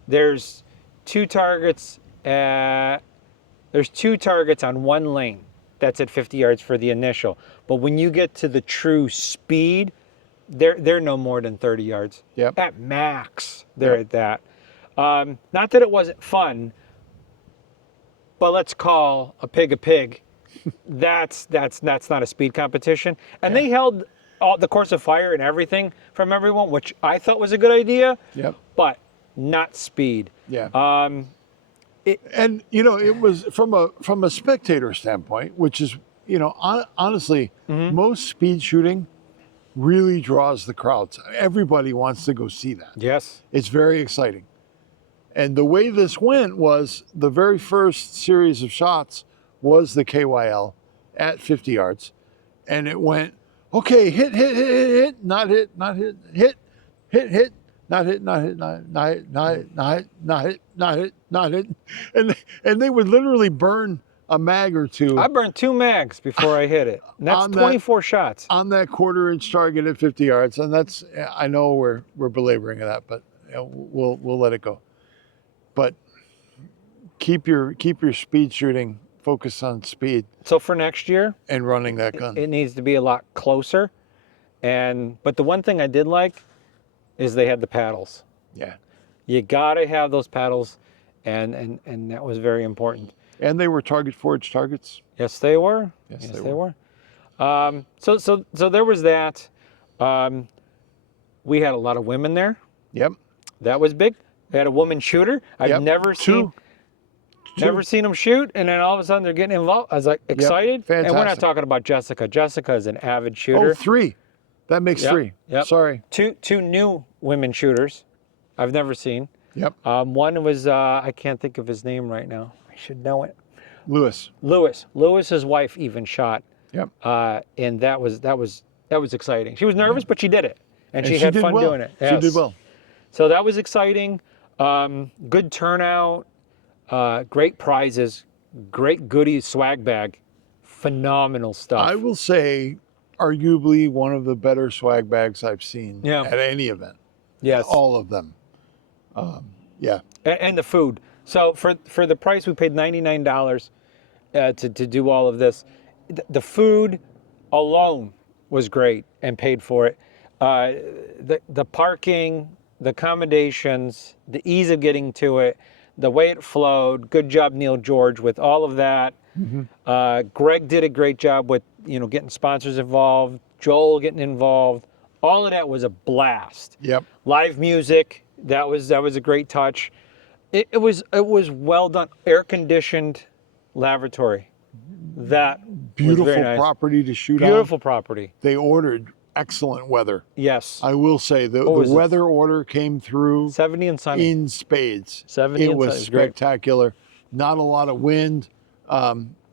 There's 2 targets. There's 2 targets on 1 lane. That's at 50 yards for the initial. But when you get to the true speed, they're no more than 30 yards. Yep. At max, they're at that. Not that it wasn't fun, but let's call a pig a pig. That's not a speed competition. And they held all the course of fire and everything from everyone, which I thought was a good idea. Yep. But not speed. Yeah. And it was from a spectator standpoint, which is, honestly, most speed shooting really draws the crowds. Everybody wants to go see that. Yes. It's very exciting. And the way this went was the very first series of shots was the KYL at 50 yards. And it went, okay, hit, not hit, not hit, hit, not hit, not hit, not hit, not hit, not hit, not hit, not hit, not hit. And they would literally burn a mag or two. I burned 2 mags before I hit it. And that's 24 shots. On that 1/4-inch target at 50 yards. And that's, I know we're belaboring that, but we'll let it go. But keep your speed shooting, focus on speed. So for next year, and running that gun. It needs to be a lot closer. But the one thing I did like is they had the paddles. Yeah. You gotta have those paddles, and that was very important. And they were target forged targets. Yes, they were. Yes, they were. So there was that. We had a lot of women there. Yep. That was big. They had a woman shooter. I've never seen them shoot, and then all of a sudden they're getting involved. I was like excited. Fantastic. And we're not talking about Jessica. Jessica is an avid shooter. Oh, 3. That makes 3. Yep. Sorry. Two new women shooters I've never seen. Yep. One was I can't think of his name right now. I should know it. Lewis. Lewis's wife even shot. Yep. And that was exciting. She was nervous, but she did it, and she did had fun well. doing it. She did well. So that was exciting. Good turnout. Great prizes. Great goodies. Swag bag. Phenomenal stuff. I will say, arguably one of the better swag bags I've seen at any event. Yes. All of them. Yeah. And the food. So for the price, we paid $99 to do all of this. The food alone was great and paid for it. The parking, the accommodations, the ease of getting to it, the way it flowed. Good job, Neil George, with all of that. Mm-hmm. Greg did a great job with getting sponsors involved. Joel getting involved. All of that was a blast. Yep. Live music. That was a great touch. It was well done. Air conditioned lavatory. That beautiful was very nice. Property to shoot on. Beautiful property. They ordered excellent weather. Yes. I will say the weather order came through 70 and sunny. in spades. 70 it and was sunny. spectacular. Not a lot of wind.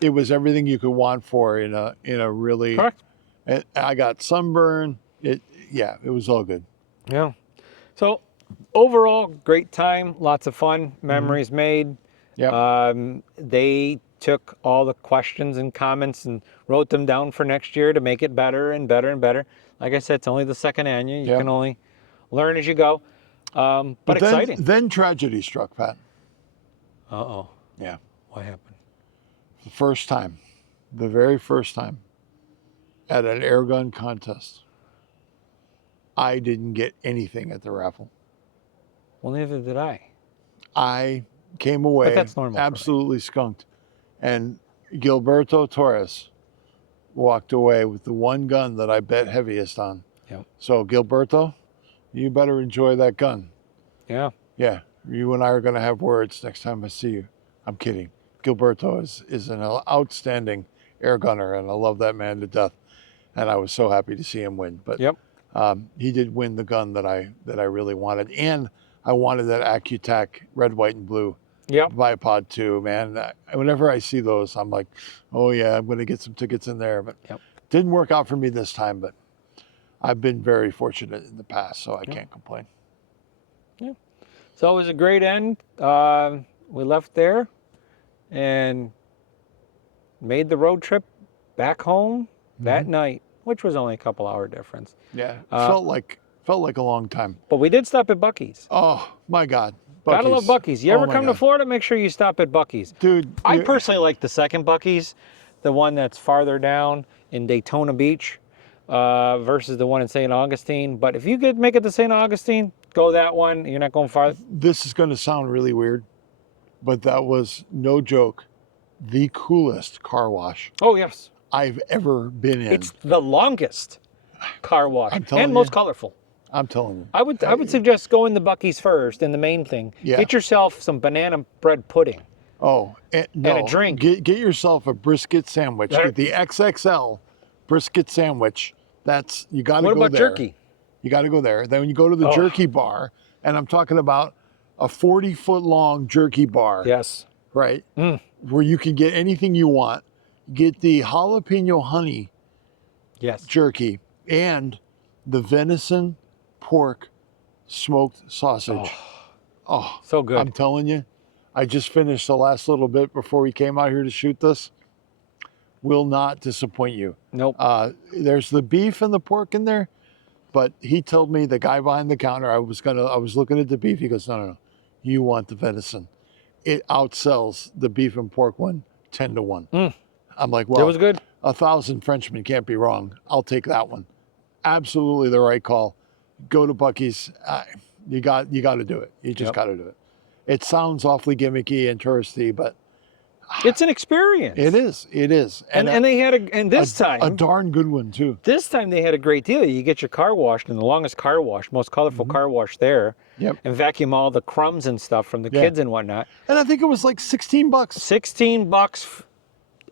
It was everything you could want for in a really. Correct. I got sunburn. It was all good. Yeah. So overall, great time. Lots of fun. Memories made. Yeah. They took all the questions and comments and wrote them down for next year to make it better and better and better. Like I said, it's only the second annual. You can only learn as you go. But exciting. Then tragedy struck, Pat. Uh-oh. Yeah. What happened? The very first time at an airgun contest, I didn't get anything at the raffle. Well, neither did I. I came away But that's normal. absolutely skunked. And Gilberto Torres walked away with the one gun that I bet heaviest on. Yep. So Gilberto, you better enjoy that gun. Yeah. Yeah, you and I are going to have words next time I see you. I'm kidding. Gilberto is an outstanding air gunner, and I love that man to death. And I was so happy to see him win. But he did win the gun that I really wanted, and I wanted that AccuTac red, white, and blue bipod too. Man, whenever I see those, I'm like, oh yeah, I'm going to get some tickets in there. But didn't work out for me this time. But I've been very fortunate in the past, so I can't complain. Yeah. So it was a great end. We left there and made the road trip back home that night, which was only a couple hour difference. Yeah, felt like a long time. But we did stop at Buc-ee's. Oh my God, Buc-ee's. Gotta love Buc-ee's. You ever come to Florida, make sure you stop at Buc-ee's. Dude, I personally like the second Buc-ee's, the one that's farther down in Daytona Beach versus the one in St. Augustine. But if you could make it to St. Augustine, go that one. You're not going far. This is going to sound really weird, but that was, no joke, the coolest car wash Oh, yes. I've ever been in. It's the longest car wash I'm telling and you. most colorful. I'm telling you. I would suggest going to Buc-ee's first, and the main thing, get yourself some banana bread pudding. Oh, no. a drink. Get yourself a brisket sandwich. Get the XXL brisket sandwich. You got to go there. What about jerky? You got to go there. Then when you go to the jerky bar, and I'm talking about a 40-foot long jerky bar, Yes. right? Where you can get anything you want. Get the jalapeno honey Yes. jerky and the venison pork smoked sausage. Oh, So good. I'm telling you, I just finished the last little bit before we came out here to shoot this. Will not disappoint you. Nope. There's the beef and the pork in there, but he told me, the guy behind the counter, I was looking at the beef. He goes, no, you want the venison. It outsells the beef and pork one 10 to 1. I'm like, well, It was good. 1,000 Frenchmen can't be wrong. I'll take that one. Absolutely the right call. Go to Buc-ee's. You got to do it. You just got to do it. It sounds awfully gimmicky and touristy, but It's an experience. it is. It is. And they had this time a darn good one too. This time they had a great deal. You get your car washed in the longest car wash, most colorful car wash there. Yep. And vacuum all the crumbs and stuff from the kids and whatnot. And I think it was like $16. $16.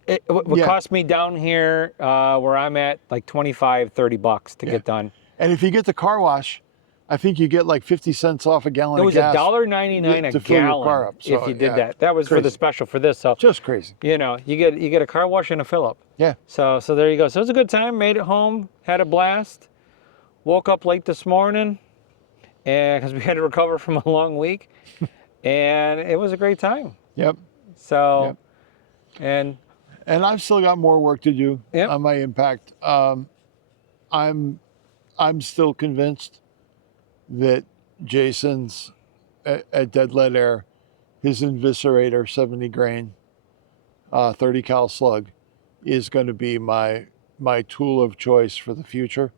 It would cost me down here where I'm at like $25, $30 to get done. And if you get the car wash, I think you get like 50 cents off a gallon It of was gas. $1.99 a to fill your car gallon up. So, if you did yeah, that. That was for the crazy. special for this. So Just crazy. you know, you get a car wash and a fill up. Yeah. So there you go. So it was a good time. Made it home, had a blast. Woke up late this morning, and because we had to recover from a long week, and it was a great time. Yep. So, and I've still got more work to do on my impact. I'm still convinced that Jason's at Dead Lead Air, his Inviscerator 70 grain, 30 cal slug is going to be my tool of choice for the future.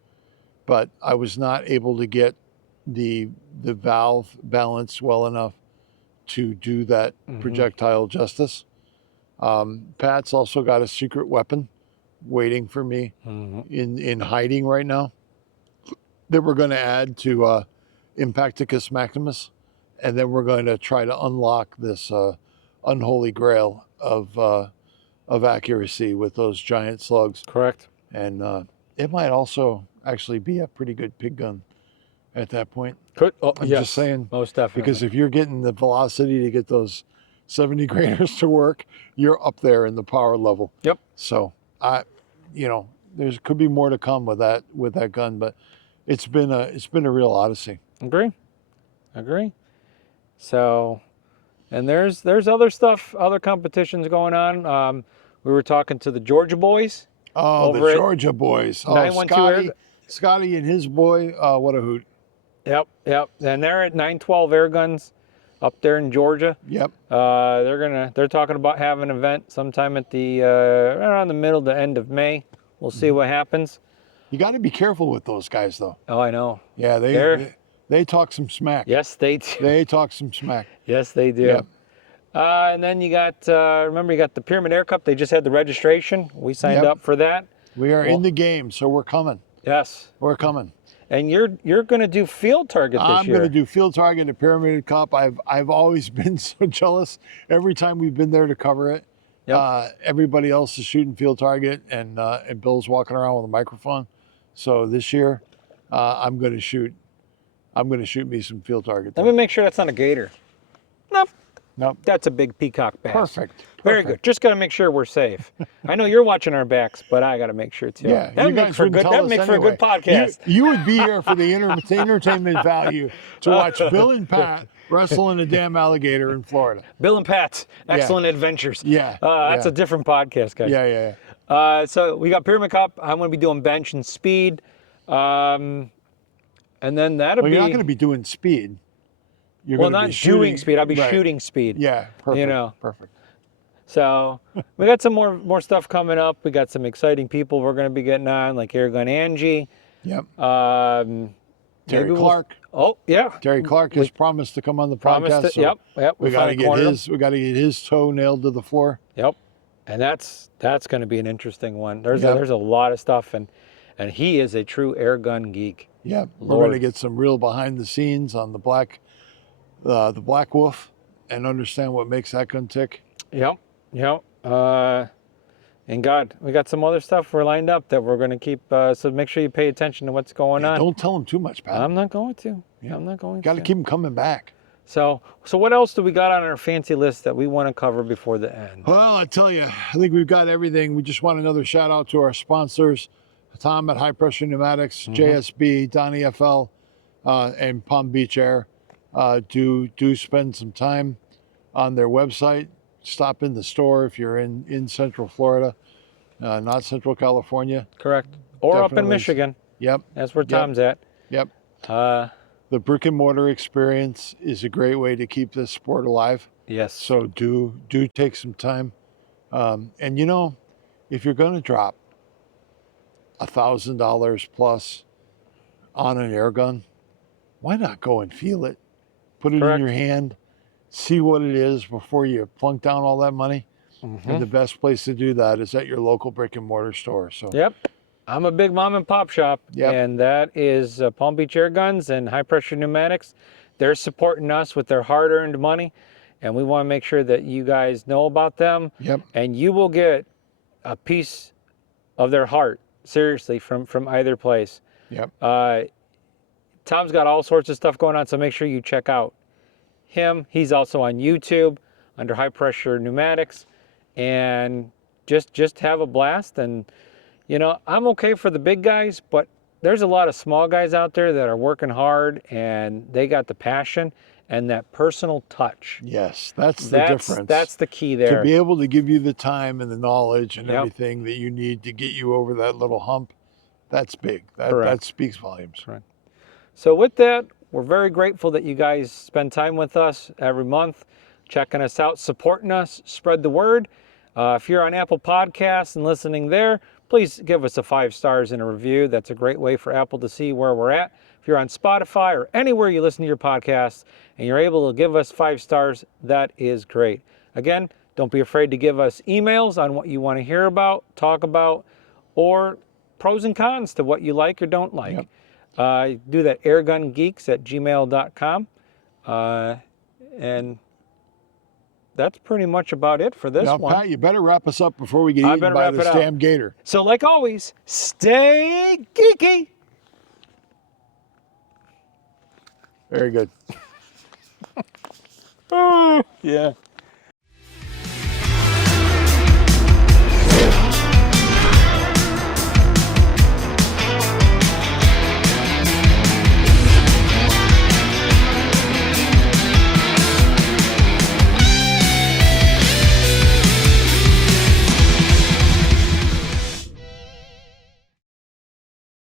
But I was not able to get the valve balanced well enough to do that projectile justice. Pat's also got a secret weapon waiting for me in hiding right now that we're going to add to Impacticus Maximus, and then we're going to try to unlock this unholy grail of accuracy with those giant slugs. correct. And it might also actually be a pretty good pig gun at that point. Could I'm just saying, most definitely. because if you're getting the velocity to get those 70 grainers to work, you're up there in the power level. Yep. So there's could be more to come with that gun, but it's been a real odyssey. Agree. So, and there's other stuff, other competitions going on. We were talking to the Georgia boys. Oh, Over the at Georgia boys. Oh, 912 Scotty and his boy. What a hoot. Yep. And they're at 912 Airguns up there in Georgia. Yep. They're talking about having an event sometime at around the middle to end of May. We'll see what happens. You got to be careful with those guys, though. Oh, I know. Yeah, they talk some smack. Yes, they do. They talk some smack. Yes, they do. Yep. And then you got, remember you got the Pyramid Air Cup. They just had the registration. We signed up for that. We are in the game, so we're coming. Yes. We're coming. And you're going to do field target this year. I'm going to do field target at Pyramid Cup. I've always been so jealous. Every time we've been there to cover it, everybody else is shooting field target, and Bill's walking around with a microphone. So this year, I'm going to shoot me some field target. Let me make sure that's not a gator. Nope. That's a big peacock bass. Perfect. Very good. Just got to make sure we're safe. I know you're watching our backs, but I got to make sure too. Yeah, that you makes guys for wouldn't good. tell That us makes for a anyway. good podcast. You would be here for the entertainment value to watch Bill and Pat wrestle in a damn alligator in Florida. Bill and Pat's Excellent Adventures. Yeah, That's yeah. a different podcast, guys. Yeah. So we got Pyramid Cup. I'm going to be doing bench and speed. And then that'll Well, be... you're not going to be doing speed. You're well, gonna not be shooting doing speed. I'll be right. shooting speed. Yeah, perfect. You know. Perfect. So we got some more stuff coming up. We got some exciting people we're going to be getting on, like Airgun Angie. Yep. Terry Clark. Oh yeah. Terry Clark has promised to come on the podcast. It. So Yep. We got to get his toe nailed to the floor. Yep. And that's going to be an interesting one. There's a lot of stuff, and he is a true airgun geek. Yeah, we're going to get some real behind the scenes on the Black Wolf and understand what makes that gun tick. Yep. And God, we got some other stuff we're lined up that we're going to keep. So make sure you pay attention to what's going on. Don't tell them too much, Pat. I'm not going to. Yeah. I'm not going to. Got to keep them coming back. So what else do we got on our fancy list that we want to cover before the end? Well, I tell you, I think we've got everything. We just want another shout out to our sponsors, Tom at High Pressure Pneumatics, JSB, DonnyFL, and Palm Beach Air. Do spend some time on their website. Stop in the store if you're in Central Florida, not Central California. Correct. Or up in Definitely. Michigan. Yep. That's where Tom's at. Yep. Uh, The brick and mortar experience is a great way to keep this sport alive. yes. So do take some time. And you know, if you're going to drop $1,000 plus on an air gun, why not go and feel it? Put it Correct. in your hand, see what it is before you plunk down all that money. And the best place to do that is at your local brick and mortar store. So Yep. I'm a big mom and pop shop, Yep. and that is Palm Beach Airguns and High Pressure Pneumatics. They're supporting us with their hard-earned money, and we want to make sure that you guys know about them. Yep. And you will get a piece of their heart, seriously, from either place. Yep. Tom's got all sorts of stuff going on, so make sure you check out him. He's also on YouTube under High Pressure Pneumatics, and just have a blast. And you know, I'm okay for the big guys, but there's a lot of small guys out there that are working hard, and they got the passion and that personal touch. Yes, that's the difference. That's the key there. To be able to give you the time and the knowledge and Yep. everything that you need to get you over that little hump, that's big. That Correct. speaks volumes. Right. So with that, we're very grateful that you guys spend time with us every month, checking us out, supporting us, spread the word. If you're on Apple Podcasts and listening there, please give us a 5 stars and a review. That's a great way for Apple to see where we're at. If you're on Spotify or anywhere you listen to your podcasts and you're able to give us 5 stars, that is great. Again, don't be afraid to give us emails on what you want to hear about, talk about, or pros and cons to what you like or don't like. Do that airgungeeks@gmail.com. And that's pretty much about it for this Now, one. Pat, you better wrap us up before we get I eaten better by wrap this it up. damn gator. So like always, stay geeky. Very good. Yeah.